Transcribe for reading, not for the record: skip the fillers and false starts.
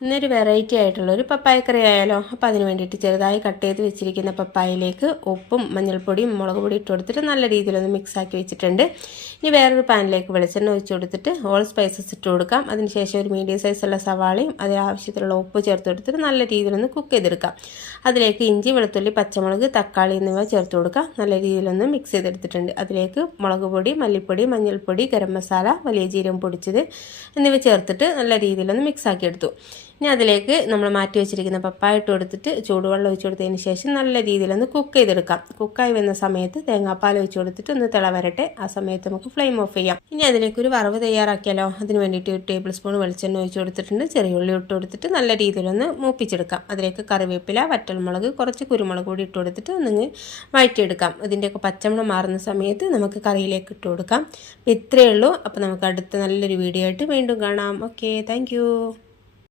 ഇന്നൊരു വെറൈറ്റി ആയിട്ടുള്ളൊരു പപ്പായ കറി ആയാലോ. അപ്പോൾ അതിന് വേണ്ടിയിട്ട് ചെറുതായി കട്ട് ചെയ്ത് വെച്ചിരിക്കുന്ന പപ്പായയിലേക്ക് ഉപ്പും മഞ്ഞൾപ്പൊടിയും മുളക് പൊടി ഇട്ട് കൊടുത്തിട്ട് നല്ല രീതിയിലൊന്ന് മിക്സ് ആക്കി വെച്ചിട്ടുണ്ട്. ഇനി വേറൊരു പാനിലേക്ക് വെളിച്ചെണ്ണ ഒഴിച്ച് കൊടുത്തിട്ട് ഓൾ സ്പൈസസ് ഇട്ട് കൊടുക്കാം. അതിനുശേഷം ഒരു മീഡിയം സൈസുള്ള സവാളയും അതിന് ആവശ്യത്തിലുള്ള ഉപ്പ് ചേർത്ത് കൊടുത്തിട്ട് നല്ല രീതിയിലൊന്ന് കുക്ക് ചെയ്തെടുക്കാം. അതിലേക്ക് ഇഞ്ചി, വെളുത്തുള്ളി, പച്ചമുളക്, തക്കാളി എന്നിവ ചേർത്ത് കൊടുക്കാം. നല്ല രീതിയിലൊന്ന് മിക്സ് ചെയ്തെടുത്തിട്ടുണ്ട്. അതിലേക്ക് മുളക് പൊടി, മല്ലിപ്പൊടി, മഞ്ഞൾപ്പൊടി, ഗരം മസാല, വലിയ ജീരകം പൊടിച്ചത് എന്നിവ ചേർത്തിട്ട് നല്ല രീതിയിലൊന്ന് മിക്സ് ആക്കി എടുത്തു. ഇനി അതിലേക്ക് നമ്മൾ മാറ്റി വെച്ചിരിക്കുന്ന പപ്പായ ഇട്ട് കൊടുത്തിട്ട് ചൂടുവെള്ളം ഒഴിച്ച് കൊടുത്തതിന് ശേഷം നല്ല രീതിയിലൊന്ന് കുക്ക് ചെയ്തെടുക്കാം. കുക്കായി വരുന്ന സമയത്ത് തേങ്ങാപ്പാൽ ഒഴിച്ച് കൊടുത്തിട്ട് ഒന്ന് തിളവരട്ടെ. ആ സമയത്ത് നമുക്ക് ഫ്ലെയിം ഓഫ് ചെയ്യാം. ഇനി അതിലേക്ക് ഒരു വറവ് തയ്യാറാക്കിയാലോ. അതിന് വേണ്ടിയിട്ട് 1 ടേബിൾ സ്പൂൺ വെളിച്ചെണ്ണ ഒഴിച്ച് കൊടുത്തിട്ടുണ്ട്. ചെറിയ ഉള്ളി ഇട്ട് കൊടുത്തിട്ട് നല്ല രീതിയിലൊന്ന് മൂപ്പിച്ചെടുക്കാം. അതിലേക്ക് കറിവേപ്പില, വറ്റൽമുളക്, കുറച്ച് കുരുമുളക് കൂടി ഇട്ട് കൊടുത്തിട്ട് ഒന്ന് വഴറ്റിയെടുക്കാം. ഇതിൻ്റെയൊക്കെ പച്ചമണം മാറുന്ന സമയത്ത് നമുക്ക് കറിയിലേക്ക് ഇട്ട് കൊടുക്കാം. ഇത്രയേ ഉള്ളൂ. അപ്പോൾ നമുക്ക് അടുത്ത നല്ലൊരു വീഡിയോ ആയിട്ട് വീണ്ടും കാണാം. Okay, thank